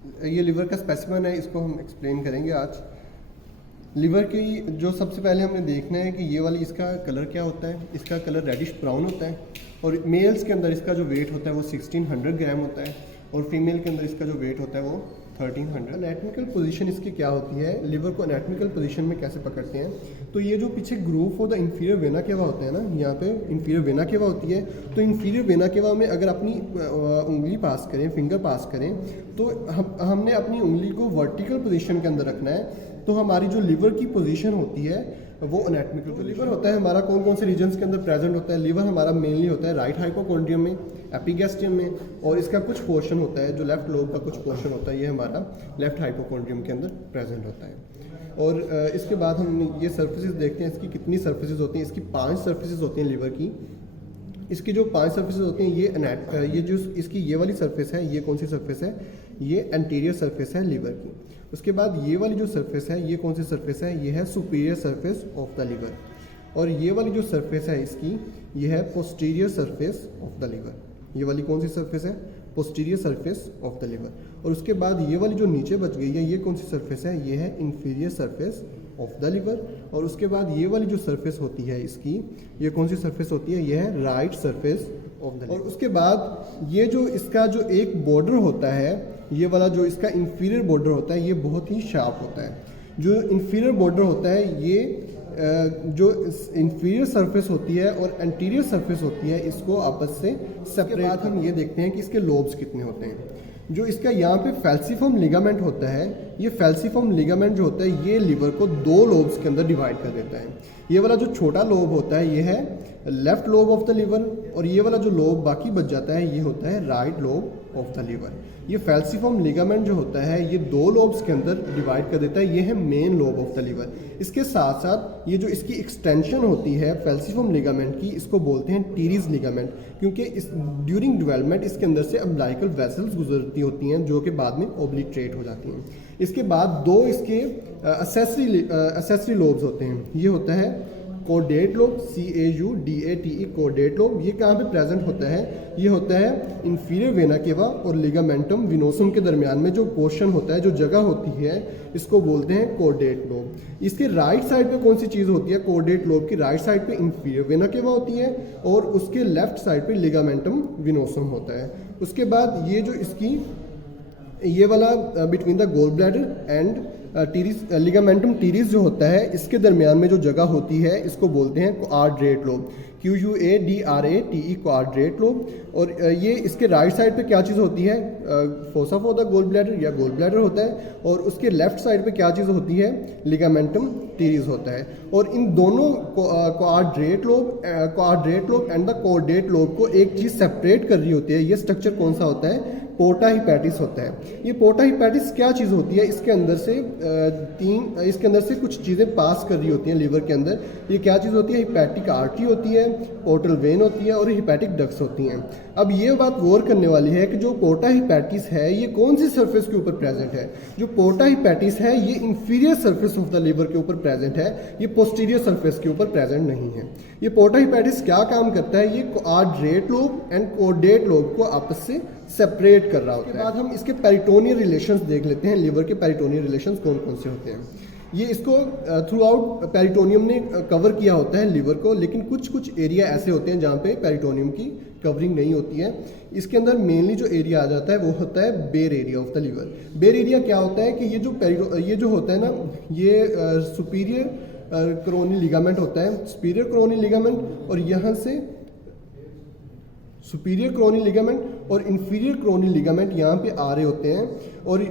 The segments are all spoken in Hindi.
ये लिवर का स्पेसिमेन है, इसको हम एक्सप्लेन करेंगे आज। लिवर की जो सबसे पहले हमने देखना है कि ये वाली इसका कलर क्या होता है। इसका कलर रेडिश ब्राउन होता है और मेल्स के अंदर इसका जो वेट होता है वो 1600 ग्राम होता है और फीमेल के अंदर इसका जो वेट होता है वो 1300। एनाटॉमिकल पोजीशन इसकी क्या होती है, लिवर को एनाटॉमिकल पोजीशन में कैसे पकड़ते हैं, तो ये जो पीछे groove of the inferior vena cava होता है ना, यहाँ पे इंफीरियर वेना केवा होती है। तो इंफीरियर वेना केवा में अगर अपनी उंगली पास करें, फिंगर पास करें, तो हमने अपनी उंगली को वर्टिकल पोजीशन के अंदर रखना है। तो हमारी जो लिवर की पोजीशन होती है वो एनाटॉमिकल। जो लिवर होता है हमारा कौन कौन से रीजन्स के अंदर प्रेजेंट होता है। लिवर हमारा मेनली होता है राइट हाइपोकॉन्ड्रियम में, एपिगैस्ट्रियम में, और इसका कुछ पोर्शन होता है जो लेफ्ट लोब का कुछ पोर्शन होता है, ये हमारा लेफ्ट हाइपोकॉन्ड्रियम के अंदर प्रेजेंट होता है। और इसके बाद हम ये सर्फेसिस देखते हैं, इसकी कितनी सर्फेसिस होती हैं। इसकी 5 सर्फेसिस होती हैं लिवर की। इसकी जो 5 सर्फेसिस होती हैं, ये जो इसकी ये वाली सरफेस है, ये कौन सी सरफेस है, ये एंटीरियर सरफेस है लिवर की। उसके बाद ये वाली जो सरफेस है, ये कौन सी सरफेस है, ये है superior surface of the liver. और ये वाली जो सरफेस है इसकी, ये है posterior surface of the liver. ये वाली कौन सी सरफेस है, posterior surface of the liver. और उसके बाद ये वाली जो नीचे बच गई है, ये कौन सी सरफेस है, ये है inferior surface of the liver. और उसके बाद ये वाली जो सरफेस होती है इसकी, ये कौन सी सरफेस होती है, ये है right surface of the liver. और उसके बाद ये जो इसका जो एक बॉर्डर होता है, ये वाला जो इसका इंफीरियर बॉर्डर होता है, ये बहुत ही शार्प होता है। जो इंफीरियर बॉर्डर होता है, ये जो इंफीरियर सरफेस होती है और एंटीरियर सरफेस होती है, इसको आपस से सेपरेट। हम ये देखते हैं कि इसके लोब्स कितने होते हैं। जो इसका यहाँ पे फैल्सीफॉर्म लिगामेंट होता है, ये फैल्सीफॉर्म लिगामेंट जो होता है, ये लिवर को 2 लोब्स के अंदर डिवाइड कर देता है। ये वाला जो छोटा लोब होता है, ये है left lobe of the liver, और ये वाला जो लोब बाकी बच जाता है, ये होता है right lobe of the liver. ये फैल्सीफॉर्म लिगामेंट जो होता है, ये 2 लोब्स के अंदर डिवाइड कर देता है, ये है main lobe of the liver. इसके साथ साथ ये जो इसकी एक्सटेंशन होती है फैल्सीफॉर्म लिगामेंट की, इसको बोलते हैं टीरीज लिगामेंट, क्योंकि इस ड्यूरिंग डेवलपमेंट इसके अंदर से अम्बिलिकल वेसल्स गुजरती होती हैं, जो कि बाद में ओब्लिटरेट हो जाती हैं। इसके बाद 2 इसके असेसरी लोब्स होते हैं। ये होता है caudate lobe, CAUDATE, caudate lobe. ये कहाँ पे प्रेजेंट होता है, ये होता है इंफीरियर वेना केवा और लिगामेंटम विनोसम के दरमियान में जो पोर्शन होता है, जो जगह होती है, इसको बोलते हैं कोडेट लोब। इसके राइट साइड पे कौन सी चीज़ होती है, कोडेट लोब की राइट साइड पे इंफीरियर वेना केवा होती है और उसके लेफ्ट साइड पे लिगामेंटम विनोसम होता है। उसके बाद ये जो इसकी ये वाला between the gall bladder and teres, ligamentum teres जो होता है, इसके दरमियान में जो जगह होती है, इसको बोलते हैं quadrate lobe, QUADRATE, quadrate lobe. और ये इसके राइट साइड पे क्या चीज़ होती है, fossa for the gall bladder या गोल ब्लैडर होता है, और उसके लेफ्ट साइड पे क्या चीज़ होती है, लिगामेंटम टीरीज होता है। और इन दोनों quadrate lobe and the caudate lobe को एक चीज़ सेपरेट कर रही होती है। ये स्ट्रक्चर कौन सा होता है, पोर्टा हिपैटिस होता है। ये पोर्टा हिपैटिस क्या चीज़ होती है, इसके अंदर से कुछ चीज़ें पास कर रही होती हैं लिवर के अंदर। ये क्या चीज़ होती है, हिपैटिक आर्टरी होती है, पोर्टल वेन होती है और हिपैटिक डक्ट्स होती हैं। अब ये बात गौर करने वाली है कि जो पोर्टा हिपैटिस है, ये कौन सी सरफेस के ऊपर प्रेजेंट है। जो पोर्टा हिपैटिस है, ये inferior surface of the liver के ऊपर प्रेजेंट है, ये पोस्टीरियर सरफेस के ऊपर प्रेजेंट नहीं है। ये पोर्टा हिपैटिस क्या काम करता है, ये quadrate lobe and caudate lobe को आपस से सेपरेट कर रहा होता है। उसके बाद हम इसके पेरिटोनियल रिलेशंस देख लेते हैं। लिवर के पेरिटोनियल रिलेशंस कौन कौन से होते हैं। ये इसको थ्रू आउट पेरिटोनियम ने कवर किया होता है लिवर को, लेकिन कुछ एरिया ऐसे होते हैं जहाँ पे पेरिटोनियम की कवरिंग नहीं होती है। इसके अंदर मेनली जो एरिया आ जाता है वो होता है बेर एरिया ऑफ द लिवर। बेर एरिया क्या होता है कि ये जो होता है ना, ये सुपीरियर कोरोनी लिगामेंट होता है, सुपीरियर कोरोनी लिगामेंट, और यहाँ से सुपीरियर कोरोनी लिगामेंट और इंफीरियर कोरोनी लिगामेंट यहाँ पे आ रहे होते हैं। और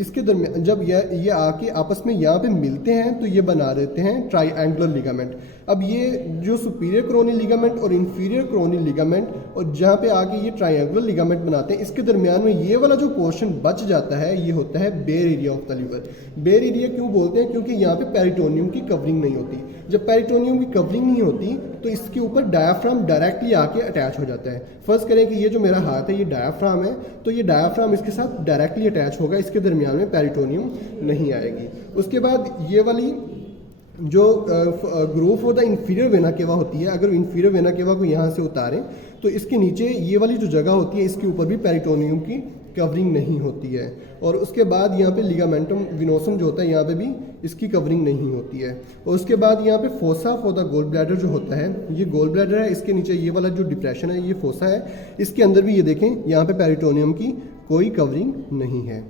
इसके दरमियान जब ये आके आपस में यहाँ पे मिलते हैं, तो ये बना देते हैं ट्राइएंगुलर लिगामेंट। अब ये जो सुपीरियर कोरोनी लिगामेंट और इंफीरियर कोरोनी लिगामेंट और जहाँ पे आके ये ट्राइएंगुलर लिगामेंट बनाते हैं, इसके दरमियान में ये वाला जो पोर्शन बच जाता है, ये होता है बेर एरिया ऑफ द लिवर। बेर एरिया क्यों बोलते हैं, क्योंकि यहाँ पे पेरिटोनियम की कवरिंग नहीं होती। जब पेरिटोनियम की कवरिंग नहीं होती, तो इसके ऊपर डायाफ्राम डायरेक्टली आके अटैच हो जाता है। फर्स्ट करें कि ये जो मेरा हाथ है, ये डायाफ्राम है, तो ये डायाफ्राम इसके साथ डायरेक्टली अटैच होगा, इसके दरमियान में पेरिटोनियम नहीं आएगी। उसके बाद ये वाली जो groove of the inferior vena cava होती है, अगर इंफीरियर वेना केवा को यहाँ से उतारें, तो इसके नीचे ये वाली जो जगह होती है, इसके ऊपर भी पेरिटोनियम की कवरिंग नहीं होती है। और उसके बाद यहाँ पे लिगामेंटम विनोसम जो होता है यहाँ पे भी इसकी कवरिंग नहीं होती है। और उसके बाद यहाँ पे fossa for the gall bladder जो होता है, ये गोल ब्लैडर है, इसके नीचे ये वाला जो डिप्रेशन है ये फोसा है, इसके अंदर भी ये देखें यहाँ पे पेरिटोनियम की कोई कवरिंग नहीं है।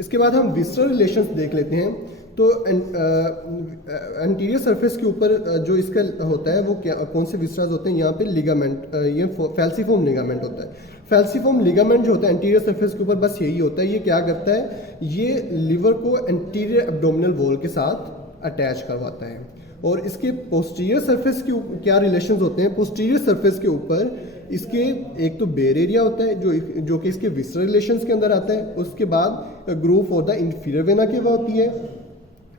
इसके बाद हम विसरल रिलेशंस देख लेते हैं। तो एंटीरियर सरफेस के ऊपर जो इसका होता है वो क्या कौन से विसराज होते हैं, यहाँ पे लिगामेंट, ये फैल्सीफॉर्म लिगामेंट होता है। फैल्सीफॉर्म लिगामेंट जो होता है एंटीरियर सरफेस के ऊपर बस यही होता है, ये क्या करता है, ये लिवर को एंटीरियर एब्डोमिनल वॉल के साथ अटैच करवाता है। और इसके पोस्टीरियर सरफेस के क्या रिलेशंस होते हैं, पोस्टीरियर सरफेस के ऊपर इसके एक तो बेर एरिया होता है जो कि इसके विसरल रिलेशंस के अंदर आता है। उसके बाद groove for the inferior vena cava होती है,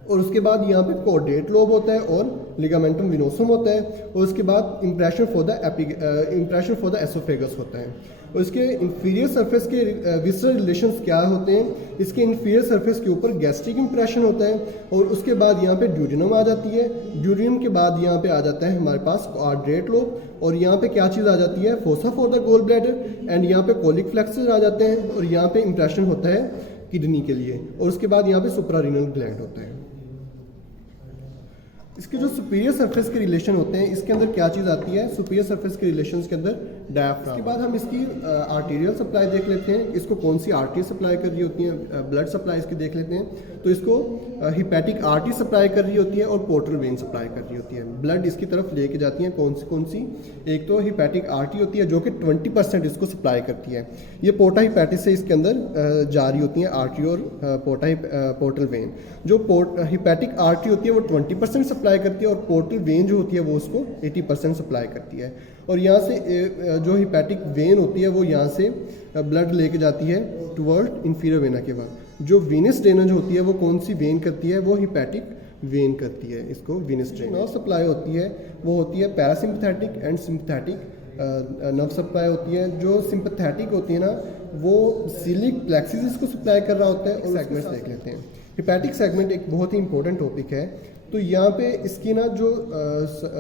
और उसके बाद यहाँ पे कॉर्डेट लोब होता है और लिगामेंटम विनोसम होता है, और उसके बाद इम्प्रेशन फॉर द एसोफेगस होता है। और इसके इंफीरियर सरफेस के विसरल रिलेशंस क्या होते हैं, इसके इंफीरियर सरफेस के ऊपर गैस्ट्रिक इंप्रेशन होता है, और उसके बाद यहाँ पे ड्यूडिनम आ जाती है। ड्यूडिनम के बाद यहाँ पे आ जाता है हमारे पास कॉर्डेट लोब, और यहाँ पे क्या चीज़ आ जाती है, fossa for the gall bladder, and यहाँ पे कोलिक फ्लेक्सस आ जाते हैं, और यहाँ पे इंप्रेशन होता है किडनी के लिए, और उसके बाद यहाँ पे सुप्रारीनल ग्लैंड होता है। इसके जो सुपीरियर सरफेस के रिलेशन होते हैं, इसके अंदर क्या चीज़ आती है, सुपीरियर सरफेस के रिलेशंस के अंदर डायफ्राम। इसके बाद हम इसकी आर्टेरियल सप्लाई देख लेते हैं, इसको कौन सी आर्टरी सप्लाई कर रही होती है, ब्लड सप्लाई इसकी देख लेते हैं। तो इसको हिपैटिक आर्टरी सप्लाई कर रही होती है और पोर्टल वेन सप्लाई कर रही होती है। ब्लड इसकी तरफ लेके जाती हैं कौन सी, एक तो हिपैटिक आर्टरी होती है जो कि 20% इसको सप्लाई करती है, ये पोर्टा हिपैटिस से इसके अंदर जा रही होती हैं आर्टरी और पोर्टल वेन। जो हिपैटिक आर्टरी होती है वो 20% सप्लाई करती है, और पोर्टल वेन जो होती है वो उसको 80% सप्लाई करती है। और यहाँ से जो हिपैटिक वेन होती है वो यहाँ से ब्लड लेके जाती है टुवर्ड इंफीरियर वेना के बाद। जो वीनस ड्रेनेज होती है वो कौन सी वेन करती है, वो हिपैटिक वेन करती है इसको वीनस ड्रेनेज। नर्व सप्लाई होती है वो होती है parasympathetic and sympathetic nerve supply होती है। जो सिंपथेटिक होती है ना वो सिलिक प्लेक्सिस को सप्लाई कर रहा होता है। और सेगमेंट्स देख लेते हैं। हिपैटिक सेगमेंट एक बहुत ही इंपॉर्टेंट टॉपिक है। तो यहाँ पे इसकी ना जो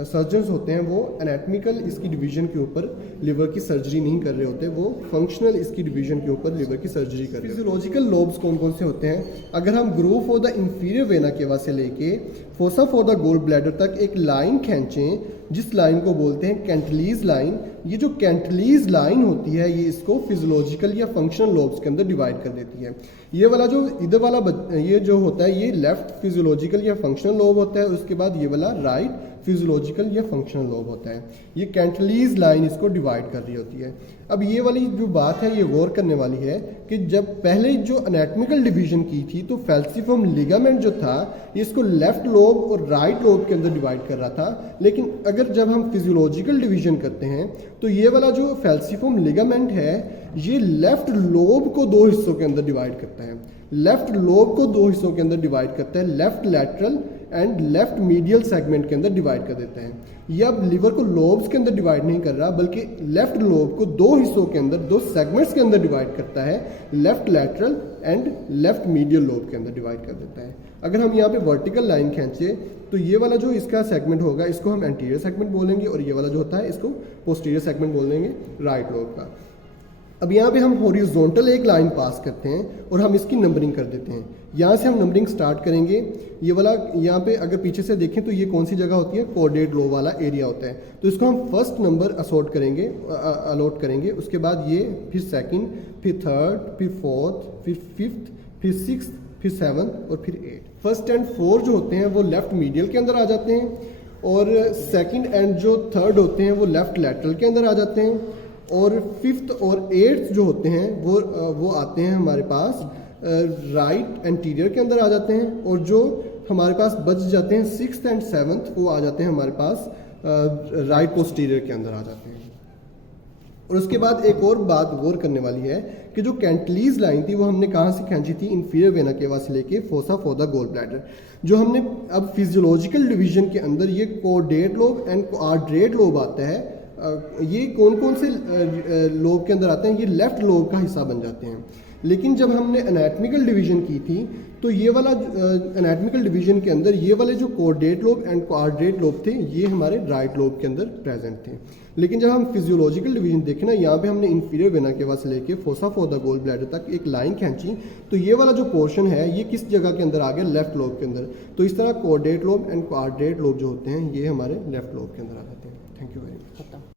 सर्जन्स होते हैं वो एनाटॉमिकल इसकी डिवीजन के ऊपर लिवर की सर्जरी नहीं कर रहे होते, वो फंक्शनल इसकी डिवीजन के ऊपर लिवर की सर्जरी कर रहे हैं। फिजियोलॉजिकल लोब्स कौन कौन से होते हैं, अगर हम groove for the inferior vena cava से लेके fossa for the gall bladder तक एक लाइन खींचें जिस लाइन को बोलते हैं कैंटलीज लाइन, ये जो कैंटलीज लाइन होती है ये इसको फिजियोलॉजिकल या फंक्शनल लोब्स के अंदर डिवाइड कर देती है। ये वाला जो इधर वाला ये जो होता है ये लेफ्ट फिजियोलॉजिकल या फंक्शनल लोब होता है, और उसके बाद ये वाला राइट फिजियोलॉजिकल या फंक्शनल लोब होता है। ये कैंटलीज लाइन इसको डिवाइड कर रही होती है। अब ये वाली जो बात है ये गौर करने वाली है कि जब पहले जो एनाटॉमिकल डिवीजन की थी तो फैल्सीफॉर्म लिगामेंट जो था इसको लेफ्ट लोब और राइट लोब के अंदर डिवाइड कर रहा था, लेकिन अगर जब हम फिजियोलॉजिकल डिवीजन करते हैं तो ये वाला जो फैल्सीफॉर्म लिगामेंट है ये लेफ्ट लोब को दो हिस्सों के अंदर डिवाइड करता है। लेफ्ट लोब को दो हिस्सों के अंदर डिवाइड करता है, left lateral and left medial segment के अंदर डिवाइड कर देता है। ये अब लिवर को लोब्स के अंदर डिवाइड नहीं कर रहा बल्कि लेफ्ट लोब को दो हिस्सों के अंदर, दो सेगमेंट्स के अंदर डिवाइड करता है, left lateral and left medial lobe के अंदर डिवाइड कर देता है। अगर हम यहाँ पे वर्टिकल लाइन खींचे तो ये वाला जो इसका सेगमेंट होगा इसको हम एंटीरियर सेगमेंट बोलेंगे, और ये वाला जो होता है इसको पोस्टीरियर सेगमेंट बोलेंगे राइट लोब का। अब यहाँ पे हम हॉरिजॉन्टल एक लाइन पास करते हैं और हम इसकी नंबरिंग कर देते हैं। यहाँ से हम नंबरिंग स्टार्ट करेंगे। ये वाला यहाँ पे अगर पीछे से देखें तो ये कौन सी जगह होती है, कॉर्डेट लोब वाला एरिया होता है। तो इसको हम फर्स्ट नंबर अलॉट करेंगे, उसके बाद ये, फिर सेकंड, फिर थर्ड, फिर फोर्थ, फिर फिफ्थ, फिर सिक्स्थ, फिर सेवन्थ और फिर एट। फर्स्ट एंड फोर्थ जो होते हैं वो लेफ्ट मीडियल के अंदर आ जाते हैं, और सेकंड एंड जो थर्ड होते हैं वो लेफ्ट लैटरल के अंदर आ जाते हैं, और फिफ्थ और एट्थ जो होते हैं वो आते हैं हमारे पास राइट एंटीरियर के अंदर आ जाते हैं, और जो हमारे पास बच जाते हैं सिक्स्थ एंड सेवन्थ वो आ जाते हैं हमारे पास राइट पोस्टीरियर के अंदर आ जाते हैं। और उसके बाद एक और बात गौर करने वाली है कि जो कैंटलीज लाइन थी वो हमने कहाँ से खींची थी, इंफीरियर वेना केवा से लेके fossa for the gall bladder. जो हमने अब फिजियोलॉजिकल डिवीजन के अंदर ये caudate lobe and quadrate lobe आता है, ये कौन कौन से लोब के अंदर आते हैं, ये लेफ्ट लोब का हिस्सा बन जाते हैं। लेकिन जब हमने एनाटॉमिकल डिवीजन की थी तो ये वाला एनाटॉमिकल डिवीजन के अंदर ये वाले जो caudate lobe and quadrate lobe थे ये हमारे राइट लोब के अंदर प्रेजेंट थे। लेकिन जब हम फिजियोलॉजिकल डिवीजन देखें ना, यहाँ पे हमने इंफीरियर वेना केवा से लेके fossa for the gall bladder तक एक लाइन खींची, तो ये वाला जो पोर्शन है ये किस जगह के अंदर आ गया, लेफ्ट लोब के अंदर। तो इस तरह caudate lobe and quadrate lobe जो होते हैं ये हमारे लेफ्ट लोब के अंदर आ जाते हैं। Thank you very much.